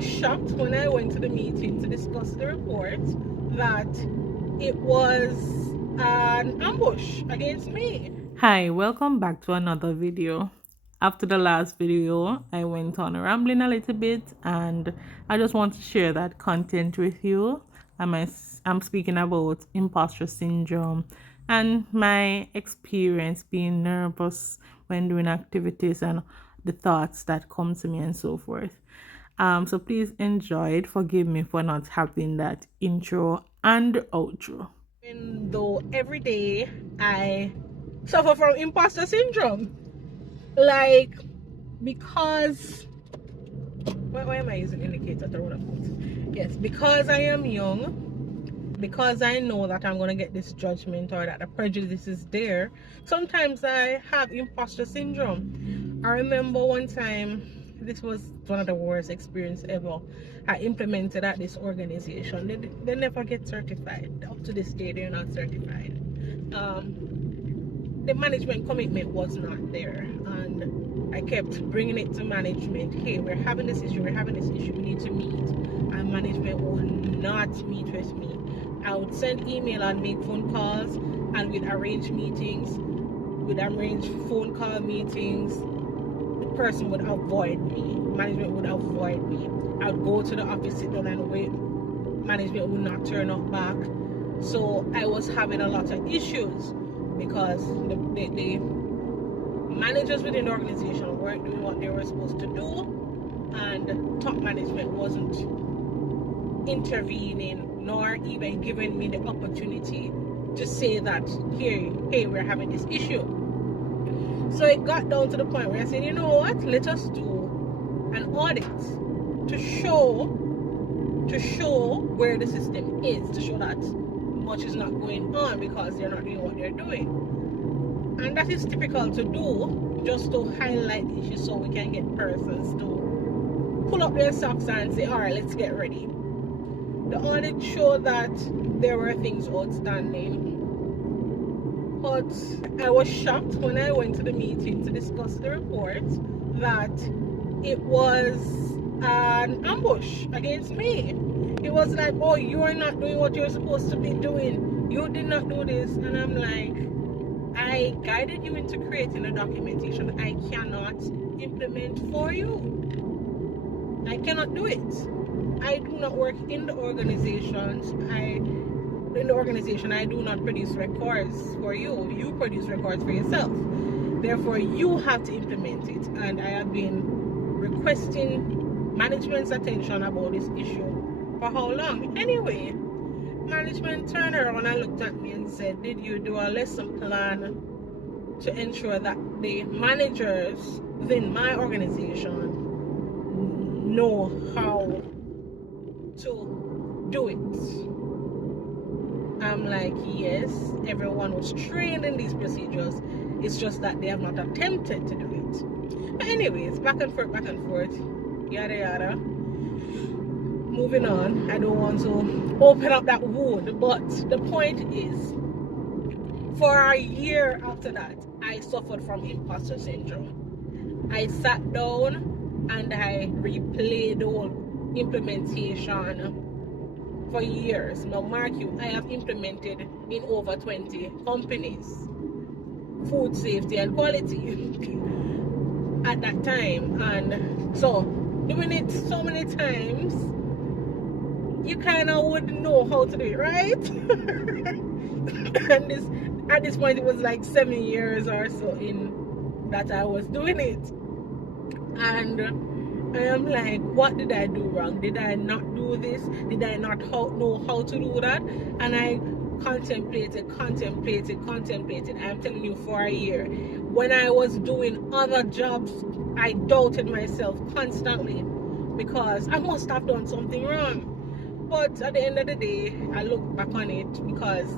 was shocked when I went to the meeting to discuss the report that it was an ambush against me. Hi, welcome back to another video. After the last video, I went on rambling a little bit and I just want to share that content with you. I'm speaking about imposter syndrome and my experience being nervous when doing activities and the thoughts that come to me and so forth. So please enjoy it. Forgive me for not having that intro and outro. Even though every day I suffer from imposter syndrome, like because why am I using indicator to run a foot? Yes, because I am young, because I know that I'm gonna get this judgment or that the prejudice is there. Sometimes I have imposter syndrome. I remember one time. This was one of the worst experience ever. I implemented at this organization. They never get certified. Up to this day, they're not certified. The management commitment was not there, and I kept bringing it to management. Hey, we're having this issue. We need to meet. And management would not meet with me. I would send email and make phone calls, and we'd arrange meetings. We'd arrange phone call meetings. Person would avoid me. Management would avoid me. I would go to the office, sit down and wait. Management would not turn up back. So I was having a lot of issues because the managers within the organization weren't doing what they were supposed to do, and top management wasn't intervening nor even giving me the opportunity to say that hey, we're having this issue. So it got down to the point where I said, you know what, let us do an audit to show where the system is, to show that much is not going on because they're not doing what they're doing. And that is typical to do, just to highlight the issue so we can get persons to pull up their socks and say, all right, let's get ready. The audit showed that there were things outstanding. But I was shocked when I went to the meeting to discuss the report that it was an ambush against me. It was like, oh, you are not doing what you're supposed to be doing. You did not do this. And I'm like, I guided you into creating a documentation I cannot implement for you. I cannot do it. I do not work in the organizations. I do not produce records for you. You produce records for yourself. Therefore, you have to implement it. And I have been requesting management's attention about this issue for how long? Anyway, management turned around and looked at me and said, did you do a lesson plan to ensure that the managers within my organization know how to do it? I'm like, yes, everyone was trained in these procedures. It's just that they have not attempted to do it. But anyways, back and forth, yada yada. Moving on. I don't want to open up that wound, but the point is, for a year after that, I suffered from imposter syndrome. I sat down and I replayed the whole implementation for years. Now mark you, I have implemented in over 20 companies food safety and quality at that time, and so doing it so many times, you kind of would know how to do it, right? And at this point it was like 7 years or so in that I was doing it, and I am like, what did I do wrong? Did I not do this? Did I not know how to do that? And I contemplated. I'm telling you, for a year. When I was doing other jobs, I doubted myself constantly because I must have done something wrong. But at the end of the day, I look back on it because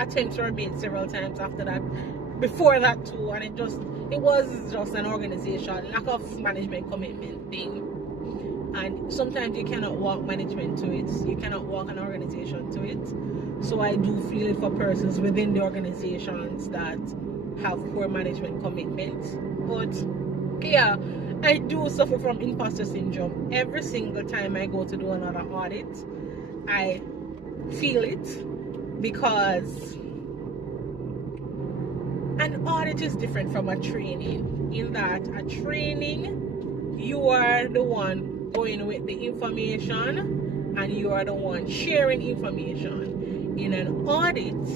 attempts were made several times after that, before that too, and it was just an organization, lack of management commitment thing. And sometimes you cannot walk management to it, you cannot walk an organization to it. So I do feel it for persons within the organizations that have poor management commitment. But yeah, I do suffer from imposter syndrome. Every single time I go to do another audit, I feel it, because an audit is different from a training, in that a training, you are the one going with the information and you are the one sharing information. In an audit,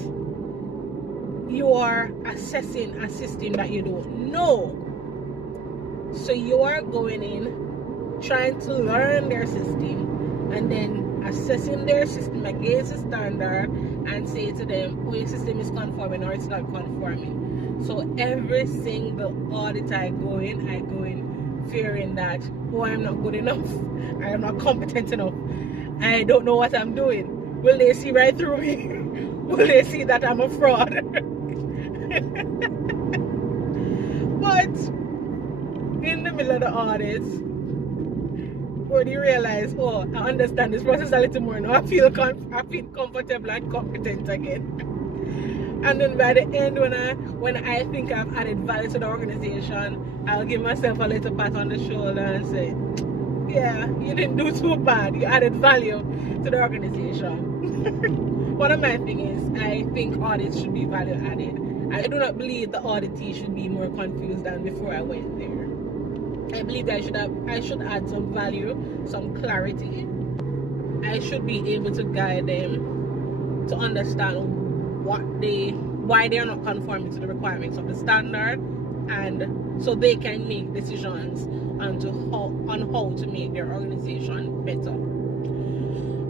you are assessing a system that you don't know. So you are going in, trying to learn their system, and then assessing their system against the standard and say to them, oh, your system is conforming or it's not conforming. So every single audit I go in fearing that, oh, I'm not good enough, I am not competent enough, I don't know what I'm doing. Will they see right through me? Will they see that I'm a fraud? But in the middle of the audit, when you realize, oh, I understand this process a little more now, I feel comfortable and competent again. And then by the end, when I think I've added value to the organization, I'll give myself a little pat on the shoulder and say, yeah, you didn't do too bad, you added value to the organization. One of my things is, I think audits should be value added. I do not believe the auditee should be more confused than before I went there. I believe that I should add some value, some clarity. I should be able to guide them to understand why they are not conforming to the requirements of the standard, and so they can make decisions on how to make their organization better.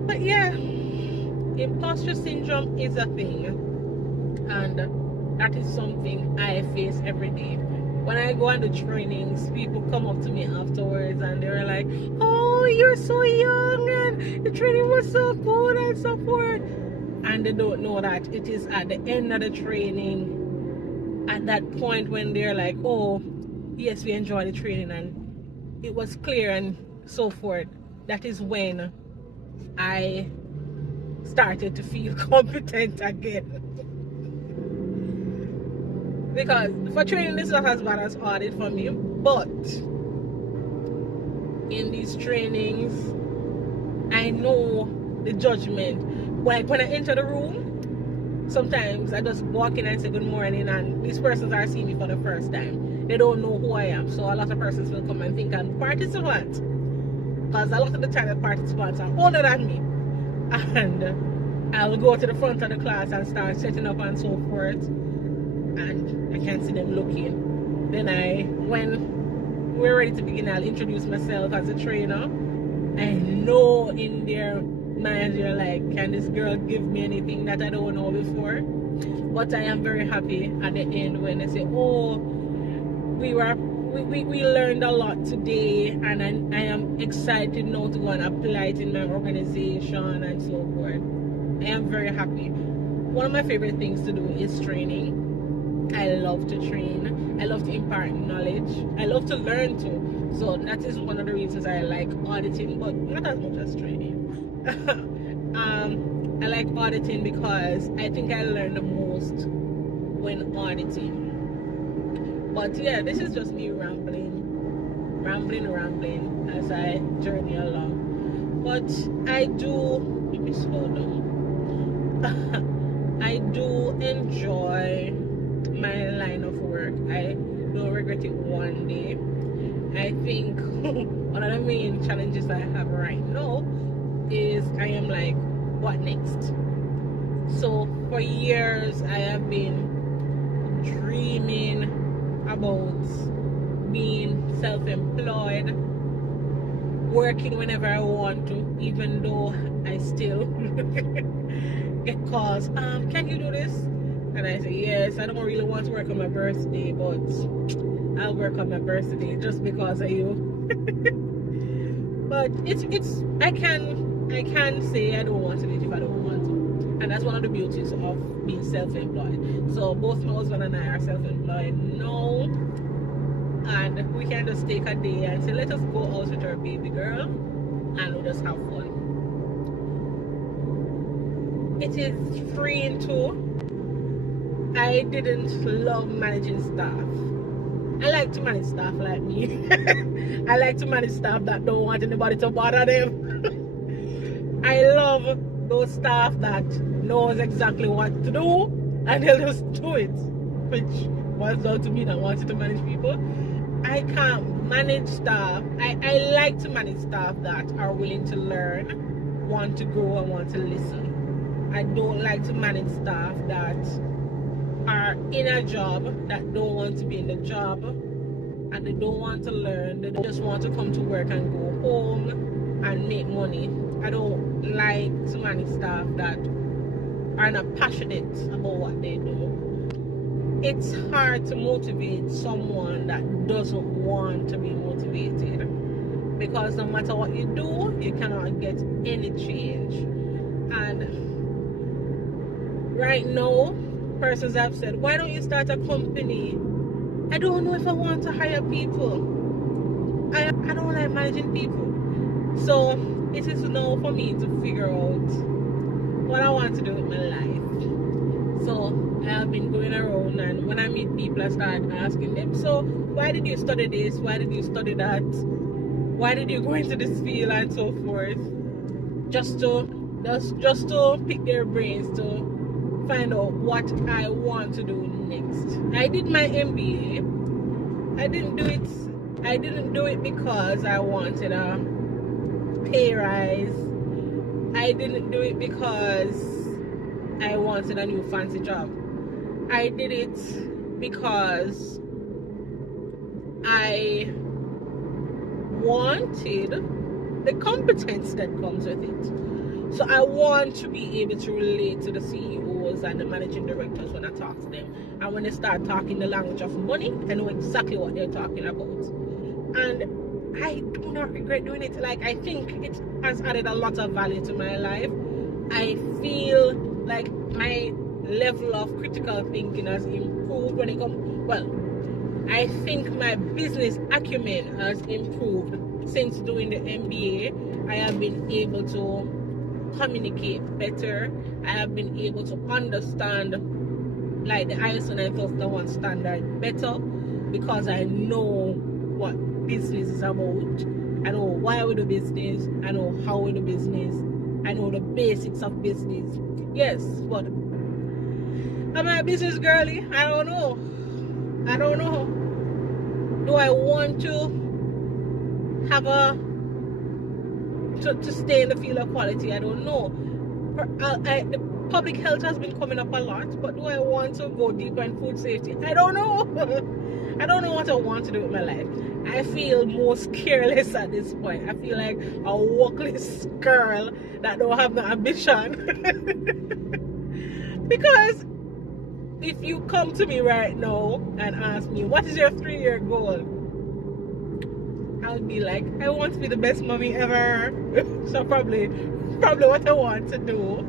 But yeah, imposter syndrome is a thing, and that is something I face every day. When I go on the trainings, people come up to me afterwards and they're like, oh, you're so young and the training was so good and so forth. And they don't know that it is at the end of the training, at that point when they're like, oh, yes, we enjoyed the training and it was clear and so forth. That is when I started to feel competent again. Because for training, this is not as bad as audit for me, but in these trainings, I know the judgment. Like when I enter the room, sometimes I just walk in and say good morning, and these persons are seeing me for the first time. They don't know who I am, so a lot of persons will come and think I'm participant. Because a lot of the time the participants are older than me. And I'll go to the front of the class and start setting up and so forth. And I can't see them looking. Then when we're ready to begin, I'll introduce myself as a trainer. I know in their minds you're like, can this girl give me anything that I don't know before? But I am very happy at the end when they say, oh, we learned a lot today, and I am excited now to go and apply it in my organization and so forth. I am very happy. One of my favorite things to do is training. I love to train. I love to impart knowledge. I love to learn too. So that is one of the reasons I like auditing, but not as much as training. I like auditing because I think I learn the most when auditing. But yeah, this is just me rambling as I journey along. But I do, let me slow down. I do enjoy my line of work. I don't regret it one day. I think one of the main challenges I have right now is I am like, what next? So for years I have been dreaming about being self-employed, working whenever I want to, even though I still get calls, can you do this? And I say, yes, I don't really want to work on my birthday, but I'll work on my birthday just because of you. But I can say I don't want to do it if I don't want to. And that's one of the beauties of being self-employed. So both my husband and I are self-employed now. And we can just take a day and say, let us go out with our baby girl and we'll just have fun. It is freeing too. I didn't love managing staff. I like to manage staff like me. I like to manage staff that don't want anybody to bother them. I love those staff that knows exactly what to do and they'll just do it, which was down to me that wanted to manage people. I can't manage staff. I like to manage staff that are willing to learn, want to grow, and want to listen. I don't like to manage staff that are in a job that don't want to be in the job and they don't want to learn. They just want to come to work and go home and make money. I don't like to manage staff that are not passionate about what they do. It's hard to motivate someone that doesn't want to be motivated, because no matter what you do, you cannot get any change. And right now, persons have said, why don't you start a company? I don't know if I want to hire people. I don't like managing people. So it is now for me to figure out what I want to do with my life. So I have been going around, and when I meet people, I start asking them, so why did you study this? Why did you study that? Why did you go into this field, and so forth? Just to pick their brains to find out what I want to do next. I did my MBA. I didn't do it because I wanted a pay rise. I didn't do it because I wanted a new fancy job. I did it because I wanted the competence that comes with it. So I want to be able to relate to the CEOs and the managing directors when I talk to them. And when they start talking the language of money, I know exactly what they're talking about. And I do not regret doing it. Like, I think it has added a lot of value to my life. I feel like my level of critical thinking has improved when it comes. Well, I think my business acumen has improved since doing the MBA. I have been able to communicate better. I have been able to understand like the ISO 9001 standard better, because I know what business is about. I know why we do business. I know how we do business. I know the basics of business. Yes, but am I a business girly? I don't know. I don't know. Do I want to have to stay in the field of quality? I don't know. The public health has been coming up a lot, but do I want to go deeper in food safety? I don't know. I don't know what I want to do with my life. I feel most careless at this point. I feel like a workless girl that don't have no ambition. Because if you come to me right now and ask me, what is your 3-year goal? I'll be like, I want to be the best mommy ever. So probably what I want to do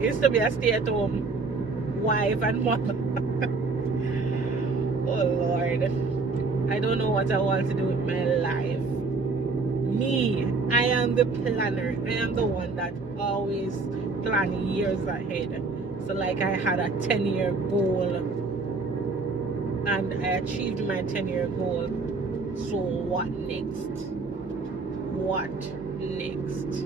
is to be a stay-at-home wife and mother. Oh Lord, I don't know what I want to do with my life. Me, I am the planner. I am the one that always plan years ahead. So like, I had a 10-year goal and I achieved my 10-year goal. So what next? What next?